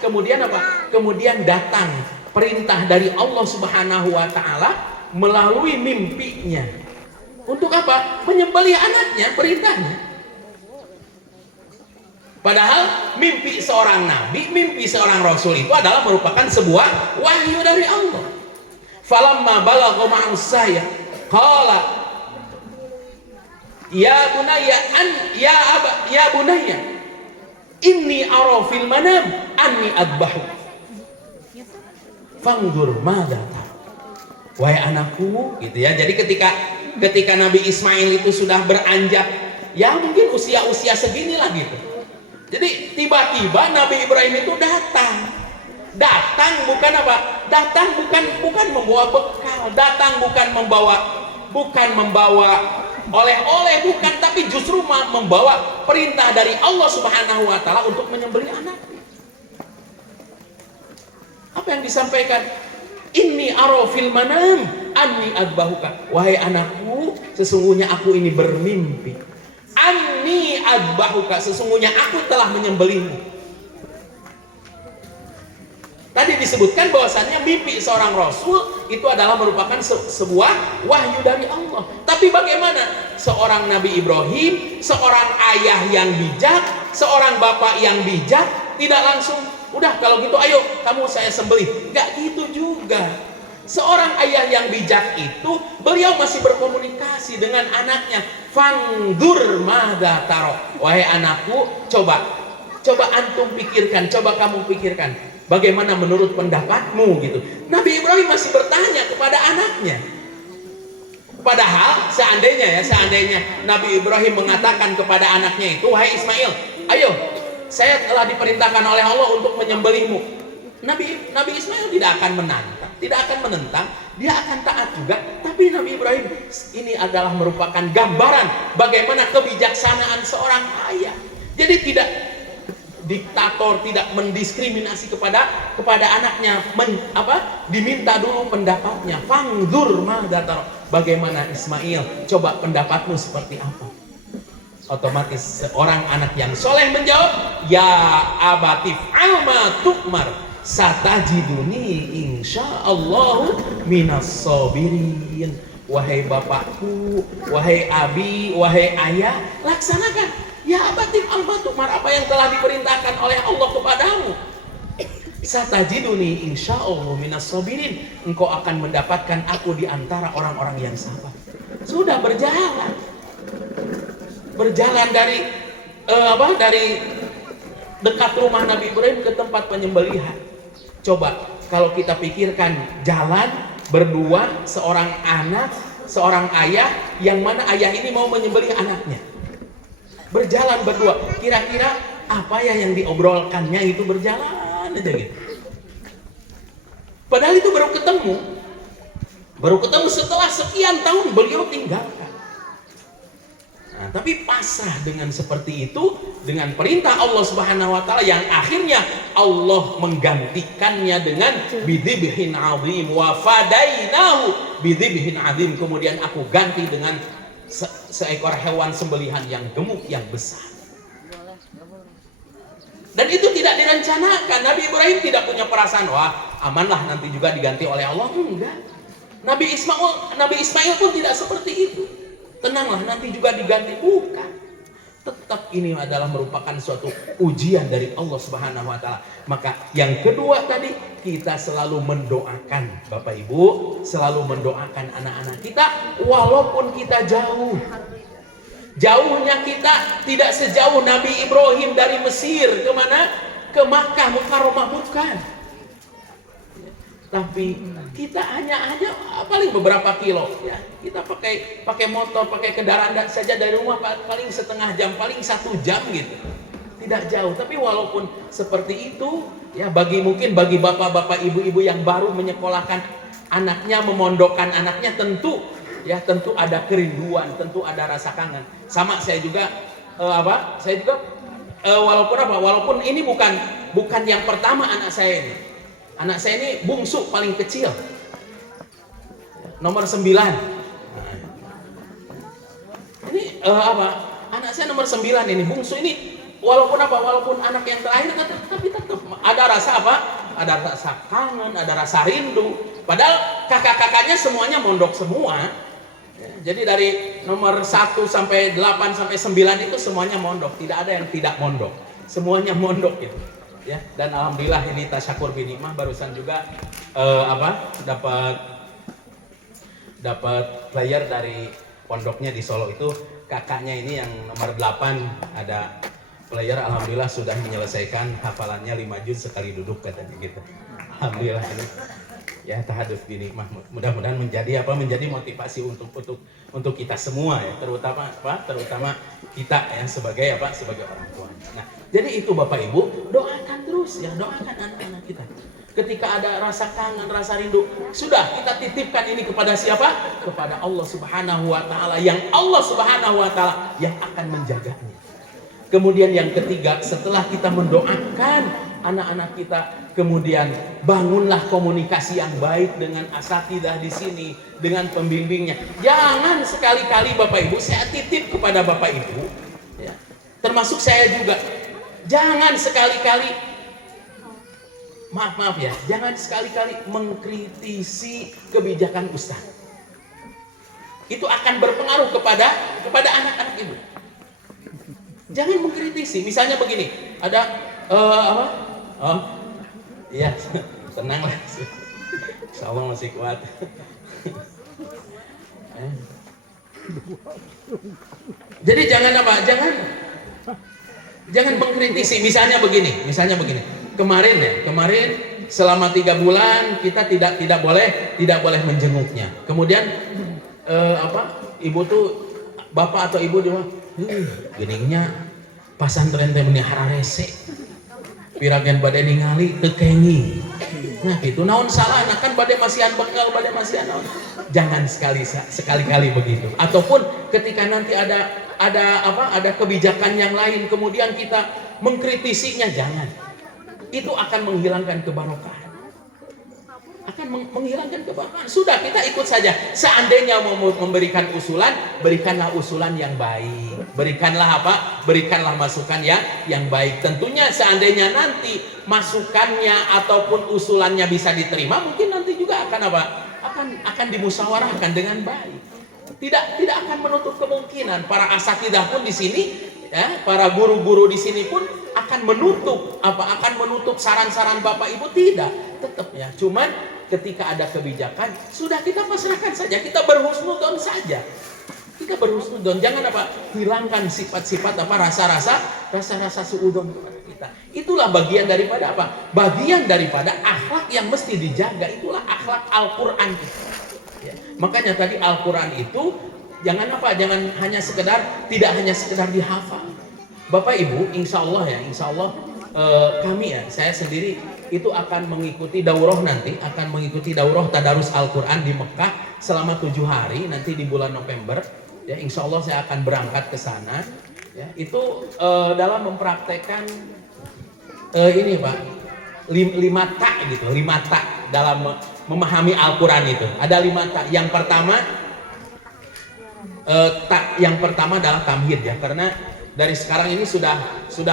kemudian apa? Kemudian datang perintah dari Allah Subhanahu wa Ta'ala melalui mimpinya. Untuk apa? Menyembelih anaknya, perintahnya. Padahal mimpi seorang nabi, mimpi seorang rasul itu adalah merupakan sebuah wahyu dari Allah. Falamma balagha ma'usaya qala ya bunayya ya bunayya inni ara fil manam anni adbahu fangdur madza. Wahai anakku, gitu ya. Jadi ketika Nabi Ismail itu sudah beranjak, ya mungkin usia seginilah gitu. Jadi tiba-tiba Nabi Ibrahim itu datang bukan apa? Datang bukan membawa bekal, datang bukan membawa oleh-oleh bukan, tapi justru membawa perintah dari Allah Subhanahu wa taala untuk menyembelih anaknya. Apa yang disampaikan? Inni aro fil manam anni adbahuka. Wahai anakku, sesungguhnya aku ini bermimpi. Anni adbahuka, sesungguhnya aku telah menyembelihmu. Tadi disebutkan bahwasannya mimpi seorang rasul itu adalah merupakan sebuah wahyu dari Allah. Tapi bagaimana seorang Nabi Ibrahim, seorang ayah yang bijak, seorang bapak yang bijak, tidak langsung, udah kalau gitu ayo kamu saya sembelih. Gak gitu juga. Seorang ayah yang bijak itu, beliau masih berkomunikasi dengan anaknya. Fangdur madza taro. Wahai anakku, coba antum pikirkan, coba kamu pikirkan. Bagaimana menurut pendapatmu gitu. Nabi Ibrahim masih bertanya kepada anaknya. Padahal seandainya Nabi Ibrahim mengatakan kepada anaknya itu, wahai Ismail, ayo saya telah diperintahkan oleh Allah untuk menyembelihmu. Nabi Ismail tidak akan menentang, dia akan taat juga. Tapi Nabi Ibrahim ini adalah merupakan gambaran bagaimana kebijaksanaan seorang ayah. Jadi tidak diktator, tidak mendiskriminasi kepada anaknya, diminta dulu pendapatnya. Fangdur madza taro. Bagaimana Ismail? Coba pendapatmu seperti apa? Otomatis seorang anak yang soleh menjawab, ya abatif alma tukmar satajiduni insyaallahu minas sabirin. Wahai bapakku, wahai abi, wahai ayah, laksanakan ya abatif alma tukmar, apa yang telah diperintahkan oleh Allah kepadamu. Satajiduni insyaallahu minas sabirin, engkau akan mendapatkan aku di antara orang-orang yang sabar. Sudah berjalan dari dari dekat rumah Nabi Ibrahim ke tempat penyembelihan. Coba kalau kita pikirkan jalan berdua, seorang anak, seorang ayah, yang mana ayah ini mau menyembelih anaknya. Berjalan berdua, kira-kira apa ya yang diobrolkannya itu berjalan aja gitu. Padahal itu baru ketemu setelah sekian tahun beliau tinggalkan. Nah, tapi pasrah dengan seperti itu, dengan perintah Allah Subhanahu wa taala yang akhirnya Allah menggantikannya dengan bidzibhin azim wa fadainahu bidzibhin azim. Kemudian aku ganti dengan seekor hewan sembelihan yang gemuk, yang besar. Dan itu tidak direncanakan. Nabi Ibrahim tidak punya perasaan, wah amanlah nanti juga diganti oleh Allah. Enggak. Nabi Ismail pun tidak seperti itu. Tenanglah nanti juga diganti. Bukan. Tetap ini adalah merupakan suatu ujian dari Allah Subhanahu wa taala. Maka yang kedua tadi, kita selalu mendoakan Bapak Ibu, selalu mendoakan anak-anak kita walaupun kita jauh. Jauhnya kita tidak sejauh Nabi Ibrahim dari Mesir kemana? Ke Makkah Mukarramah, bukan. Tapi kita hanya paling beberapa kilo ya. Kita pakai motor, pakai kendaraan saja dari rumah paling setengah jam, paling 1 jam gitu. Tidak jauh. Tapi walaupun seperti itu ya, bagi bapak-bapak, ibu-ibu yang baru menyekolahkan anaknya, memondokkan anaknya, tentu ada kerinduan, tentu ada rasa kangen. Sama saya juga walaupun ini bukan yang pertama anak saya ini. Anak saya ini bungsu paling kecil, nomor 9. Ini anak saya nomor 9 ini, bungsu ini. Walaupun anak yang terakhir, tapi tetap ada rasa ada rasa kangen, ada rasa rindu. Padahal kakak-kakaknya semuanya mondok semua. Jadi dari nomor 1 sampai 8 sampai 9 itu semuanya mondok, tidak ada yang tidak mondok, semuanya mondok gitu. Ya, dan alhamdulillah ini tasyakur binikmah, barusan juga dapat player dari pondoknya di Solo itu, kakaknya ini yang nomor 8 ada player, alhamdulillah sudah menyelesaikan hafalannya 5 juz sekali duduk katanya gitu. Alhamdulillah ini ya tahaduf binikmah, mudah-mudahan menjadi motivasi untuk kita semua ya, terutama kita yang sebagai orang tua. Nah, jadi itu Bapak Ibu, doakan terus Terus ya doakan anak-anak kita. Ketika ada rasa kangen, rasa rindu, sudah kita titipkan ini kepada siapa? Kepada Allah Subhanahu wa taala, yang Allah Subhanahu wa taala yang akan menjaganya. Kemudian yang ketiga, setelah kita mendoakan anak-anak kita, kemudian bangunlah komunikasi yang baik dengan asatidzah di sini, dengan pembimbingnya. Jangan sekali-kali Bapak Ibu, saya titip kepada Bapak Ibu, ya, termasuk saya juga, jangan sekali-kali, maaf ya, jangan sekali-kali mengkritisi kebijakan Ustaz. Itu akan berpengaruh kepada anak-anak Ibu. Jangan mengkritisi. Misalnya begini, ada apa? Oh, iya, tenang lah. Insya Allah masih kuat. Jadi jangan apa? Jangan mengkritisi. Misalnya begini. Kemarin selama 3 bulan kita tidak boleh menjenguknya. Kemudian ibu tuh, bapak atau ibu dia geningnya pasantren teh menihara rese piragen bade ningali tekengi. Nah gitu, naon salah, nah kan bade masihan bekal, bade masihan naon. Jangan sekali-kali begitu. Ataupun ketika nanti ada kebijakan yang lain kemudian kita mengkritisinya, jangan. Itu akan menghilangkan kebarokahan. Sudah, kita ikut saja. Seandainya mau memberikan usulan, berikanlah usulan yang baik. Berikanlah masukan yang baik. Tentunya seandainya nanti masukannya ataupun usulannya bisa diterima, mungkin nanti juga akan dimusyawarahkan dengan baik. Tidak akan menutup kemungkinan para asatidzah pun di sini, ya, para guru-guru di sini pun akan menutup saran-saran Bapak Ibu, tidak, tetap ya. Cuman ketika ada kebijakan, sudah kita pasrahkan saja, kita berhusnudon saja. Jangan hilangkan sifat-sifat rasa-rasa suudon kepada kita. Itulah bagian daripada Bagian daripada akhlak yang mesti dijaga, itulah akhlak Al-Qur'an. Ya. Makanya tadi Al-Qur'an itu jangan tidak hanya sekedar dihafal. Bapak Ibu, insya Allah kami saya sendiri itu akan mengikuti daurah tadarus Al-Quran di Mekah selama 7 hari nanti di bulan November. Ya, insya Allah saya akan berangkat ke sana. Ya, itu dalam mempraktekkan ini Pak, 5 tak gitu, 5 tak dalam memahami Al-Quran itu. Ada 5 tak. Yang pertama adalah tamhid ya, karena dari sekarang ini sudah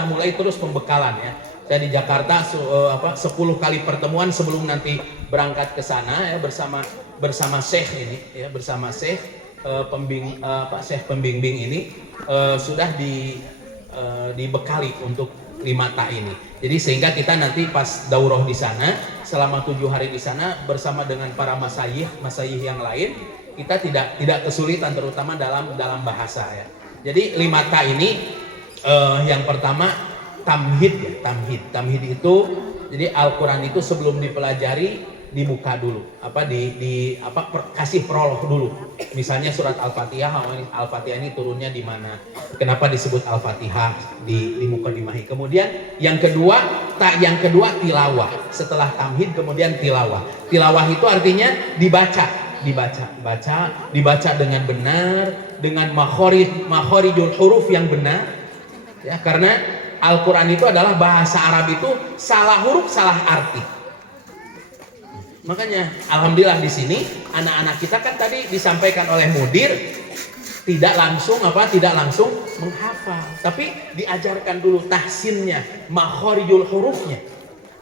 mulai terus pembekalan ya. Saya di Jakarta 10 kali pertemuan sebelum nanti berangkat ke sana ya, bersama Syekh ini ya, bersama Syekh Syekh pembimbing ini sudah dibekali untuk 5 tak ini. Jadi sehingga kita nanti pas daurah di sana selama 7 hari di sana bersama dengan para masyayikh yang lain, kita tidak kesulitan terutama dalam bahasa ya. Jadi 5 tak ini yang pertama tamhid ya, tamhid itu jadi Al-Qur'an itu sebelum dipelajari dibuka dulu, kasih prolog dulu. Misalnya surat Al-Fatihah ini turunnya di mana? Kenapa disebut Al-Fatihah di mukadimah? Kemudian yang kedua tilawah. Setelah tamhid kemudian tilawah. Tilawah itu artinya dibaca dengan benar, dengan makhorijul huruf yang benar. Ya, karena Al-Quran itu adalah bahasa Arab, itu salah huruf salah arti. Makanya alhamdulillah di sini anak-anak kita kan tadi disampaikan oleh mudir tidak langsung menghafal, tapi diajarkan dulu tahsinnya, makhorijul hurufnya.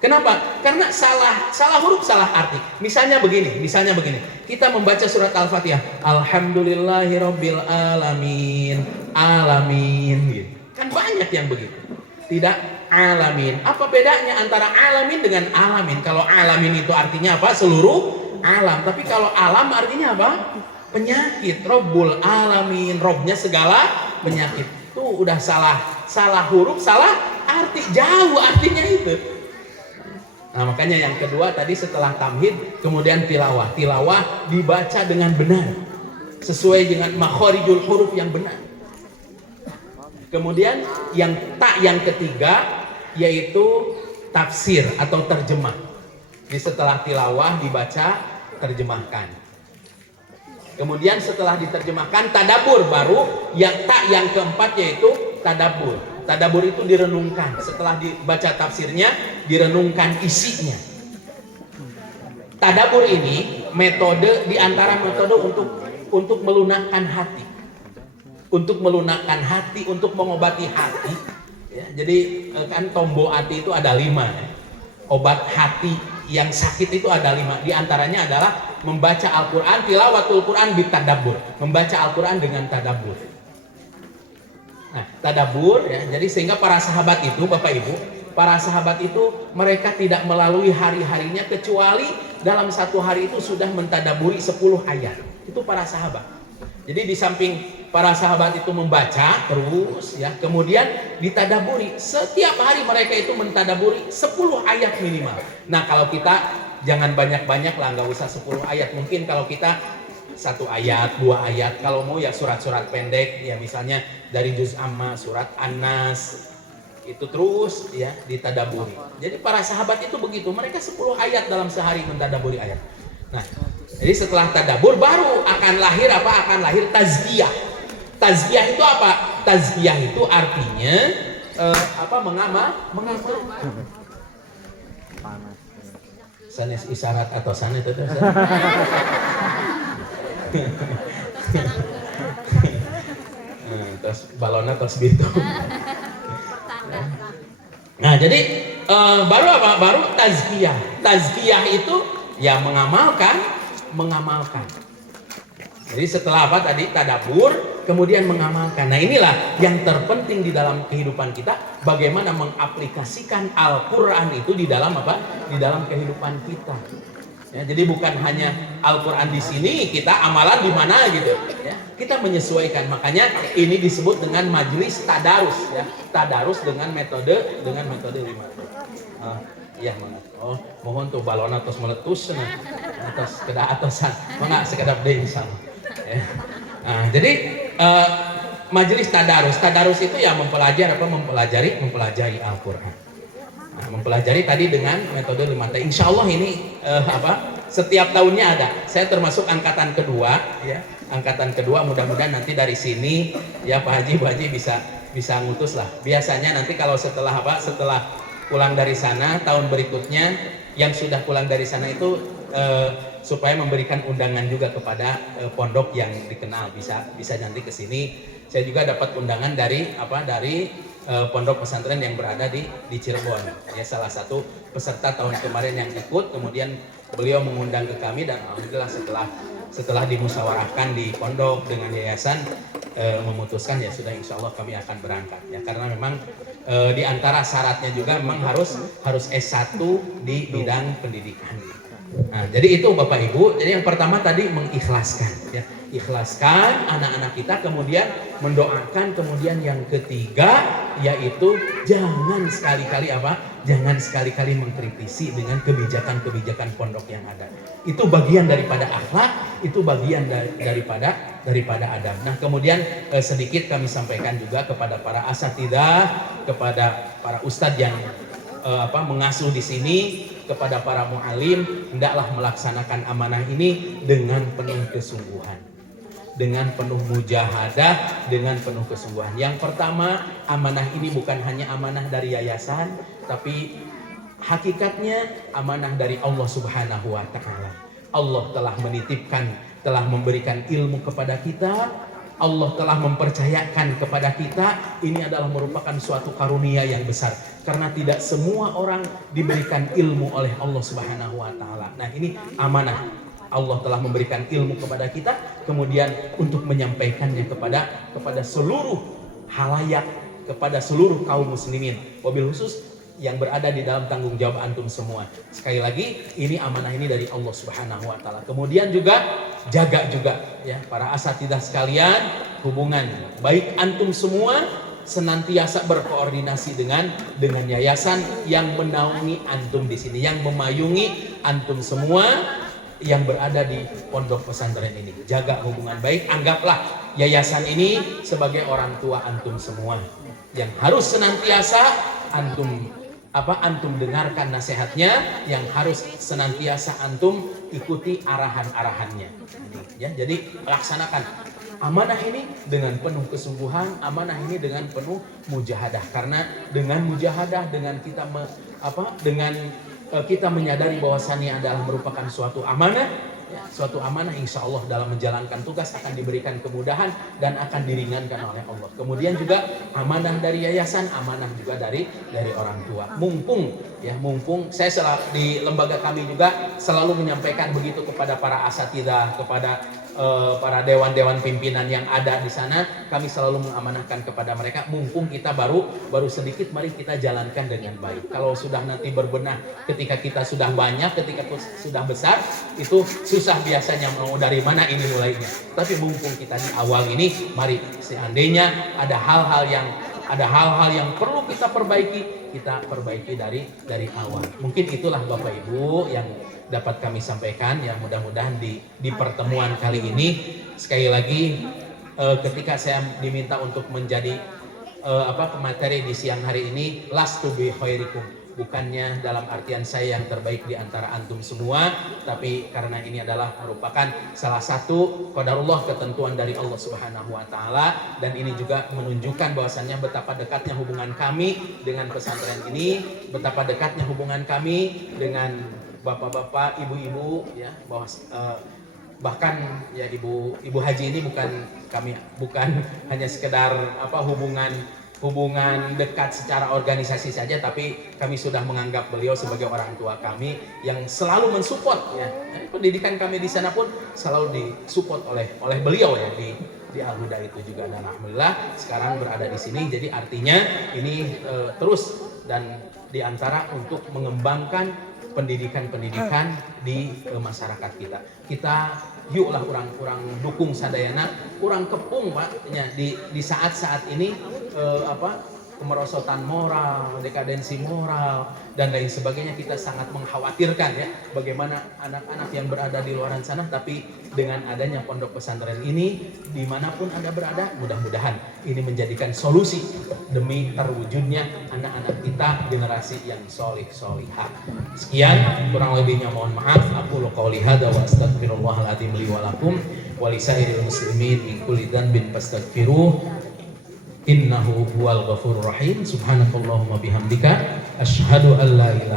Kenapa? Karena salah huruf salah arti. Misalnya begini, kita membaca surat Al-Fatihah, alhamdulillahirabbil alamin, gitu. Kan banyak yang begitu. Tidak alamin. Apa bedanya antara alamin dengan alamin? Kalau alamin itu artinya apa? Seluruh alam. Tapi kalau alam artinya apa? Penyakit. Robbul alamin, robnya segala penyakit. Itu udah salah huruf, salah arti, jauh artinya itu. Nah, makanya yang kedua tadi setelah tamhid kemudian tilawah. Tilawah dibaca dengan benar sesuai dengan makhorijul huruf yang benar. Kemudian yang ketiga yaitu tafsir atau terjemah. Jadi setelah tilawah dibaca, terjemahkan. Kemudian setelah diterjemahkan tadabur, baru yang keempat yaitu tadabur. Tadabur itu direnungkan. Setelah dibaca tafsirnya, direnungkan isinya. Tadabur ini metode diantara metode untuk melunakkan hati, untuk melunakkan hati, untuk mengobati hati. Ya, jadi kan tombo hati itu ada 5. Ya. Obat hati yang sakit itu ada 5. Di antaranya adalah membaca Al-Quran, tilawatul Quran bitadabur, membaca Al-Quran dengan tadabur. Nah, tadabur ya, jadi sehingga para sahabat itu, Bapak Ibu, para sahabat itu mereka tidak melalui hari-harinya kecuali dalam satu hari itu sudah mentadaburi 10 ayat. Itu para sahabat. Jadi di samping para sahabat itu membaca terus ya, kemudian ditadaburi. Setiap hari mereka itu mentadaburi 10 ayat minimal. Nah, kalau kita jangan banyak-banyak lah, nggak usah 10 ayat. Mungkin kalau kita 1 ayat, 2 ayat. Kalau mau ya surat-surat pendek ya, misalnya dari juz amma, surat An-Nas, itu terus ya ditadaburi. Jadi para sahabat itu begitu, mereka 10 ayat dalam sehari mentadaburi ayat. Nah, jadi setelah tadabur baru akan lahir apa? Akan lahir tazkiyah. Tazkiyah itu apa? Tazkiyah itu artinya mengamal. Sanes isyarat atau sanes itu. Terus balona terus bitu. Nah, jadi baru apa? Baru tazkiyah. Tazkiyah itu ya mengamalkan. Jadi setelah apa tadi? Tadabur, kemudian mengamalkan. Nah, inilah yang terpenting di dalam kehidupan kita, bagaimana mengaplikasikan Al-Qur'an itu di dalam apa? Di dalam kehidupan kita. Ya, jadi bukan hanya Al-Qur'an di sini, kita amalan di mana gitu, ya. Kita menyesuaikan. Makanya ini disebut dengan majelis tadarus ya. Tadarus dengan metode 5. Iya, oh, mohon tuh balona terus meletus atas kedah atasan. Mangga sekedap deui insyaallah. Ya. Nah, jadi majelis tadarus itu ya mempelajari Al-Qur'an. Nah, mempelajari tadi dengan metode 5T. Insyaallah ini setiap tahunnya ada. Saya termasuk angkatan kedua ya. Angkatan kedua, mudah-mudahan nanti dari sini ya Pak Haji, Bu Haji bisa ngutus lah. Biasanya nanti kalau setelah pulang dari sana, tahun berikutnya yang sudah pulang dari sana itu supaya memberikan undangan juga kepada pondok yang dikenal, bisa nanti ke sini. Saya juga dapat undangan dari pondok pesantren yang berada di Cirebon. Ya, salah satu peserta tahun kemarin yang ikut, kemudian beliau mengundang ke kami, dan alhamdulillah setelah dimusyawarahkan di pondok dengan yayasan, memutuskan ya sudah, insya Allah kami akan berangkat ya, karena memang di antara syaratnya juga memang harus S1 di bidang pendidikan. Nah, jadi itu Bapak Ibu. Jadi yang pertama tadi mengikhlaskan ya, ikhlaskan anak-anak kita, kemudian mendoakan, kemudian yang ketiga yaitu jangan sekali-kali mengkritisi dengan kebijakan pondok yang ada. Itu bagian daripada akhlak, itu bagian daripada adab. Nah, kemudian sedikit kami sampaikan juga kepada para asatidzah, kepada para ustadz yang mengasuh di sini, kepada para mu'alim, hendaklah melaksanakan amanah ini dengan penuh kesungguhan, dengan penuh mujahadah, dengan penuh kesungguhan. Yang pertama, amanah ini bukan hanya amanah dari yayasan, tapi hakikatnya amanah dari Allah Subhanahu wa Ta'ala. Allah telah menitipkan, telah memberikan ilmu kepada kita, Allah telah mempercayakan kepada kita. Ini adalah merupakan suatu karunia yang besar, karena tidak semua orang diberikan ilmu oleh Allah Subhanahu wa Ta'ala. Nah, ini amanah. Allah telah memberikan ilmu kepada kita, kemudian untuk menyampaikannya kepada seluruh halayak, kepada seluruh kaum muslimin, wabil khusus yang berada di dalam tanggung jawab antum semua. Sekali lagi, ini amanah ini dari Allah Subhanahu wa Ta'ala. Kemudian juga jaga juga ya para asatidzah sekalian, hubungan baik antum semua senantiasa berkoordinasi dengan yayasan yang menaungi antum di sini, yang memayungi antum semua yang berada di pondok pesantren ini. Jaga hubungan baik, anggaplah yayasan ini sebagai orang tua antum semua yang harus senantiasa antum antum dengarkan nasihatnya, yang harus senantiasa antum ikuti arahan-arahannya. Ya, jadi laksanakan amanah ini dengan penuh kesungguhan, amanah ini dengan penuh mujahadah. Karena dengan mujahadah, dengan kita kita menyadari bahwasannya adalah merupakan suatu amanah, ya, suatu amanah, insya Allah dalam menjalankan tugas akan diberikan kemudahan dan akan diringankan oleh Allah. Kemudian juga amanah dari yayasan, amanah juga dari orang tua. Mumpung saya di lembaga kami juga selalu menyampaikan begitu kepada para asatidzah, kepada para dewan-dewan pimpinan yang ada di sana, kami selalu mengamanahkan kepada mereka, mumpung kita baru sedikit, mari kita jalankan dengan baik. Kalau sudah nanti berbenah, ketika kita sudah banyak, ketika sudah besar, itu susah biasanya mau dari mana ini mulainya. Tapi mumpung kita di awal ini, mari seandainya ada hal-hal yang perlu kita perbaiki dari awal. Mungkin itulah Bapak Ibu yang dapat kami sampaikan, yang mudah-mudahan di pertemuan kali ini. Sekali lagi, ketika saya diminta untuk menjadi pemateri di siang hari ini, lastu bi khairikum, bukannya dalam artian saya yang terbaik di antara antum semua, tapi karena ini adalah merupakan salah satu qadarullah, ketentuan dari Allah Subhanahu wa taala, dan ini juga menunjukkan bahwasannya betapa dekatnya hubungan kami dengan pesantren ini, betapa dekatnya hubungan kami dengan bapak-bapak, ibu-ibu, ya, bahkan ya ibu haji ini bukan hanya sekedar hubungan dekat secara organisasi saja, tapi kami sudah menganggap beliau sebagai orang tua kami yang selalu mensupport, ya. Pendidikan kami di sana pun selalu disupport oleh beliau, ya, di Al-Huda itu juga, dan alhamdulillah sekarang berada di sini. Jadi artinya ini terus dan diantara untuk mengembangkan pendidikan di masyarakat kita. Yuklah orang dukung sadayana, orang kepung Pak, ya, di saat-saat ini kemerosotan moral, dekadensi moral, dan lain sebagainya. Kita sangat mengkhawatirkan, ya, bagaimana anak-anak yang berada di luar sana. Tapi dengan adanya pondok pesantren ini, dimanapun Anda berada, mudah-mudahan ini menjadikan solusi demi terwujudnya anak-anak kita, generasi yang solih-solihah. Sekian, kurang lebihnya mohon maaf. Aku qouli hadza wa astaghfirullahal adzim li wa lakum wa lisairil muslimin min kulli dzanbin fastaghfiruh. Innahu huwal ghafurur rahim. Subhanakallahumma bihamdika asyhadu an la ilaha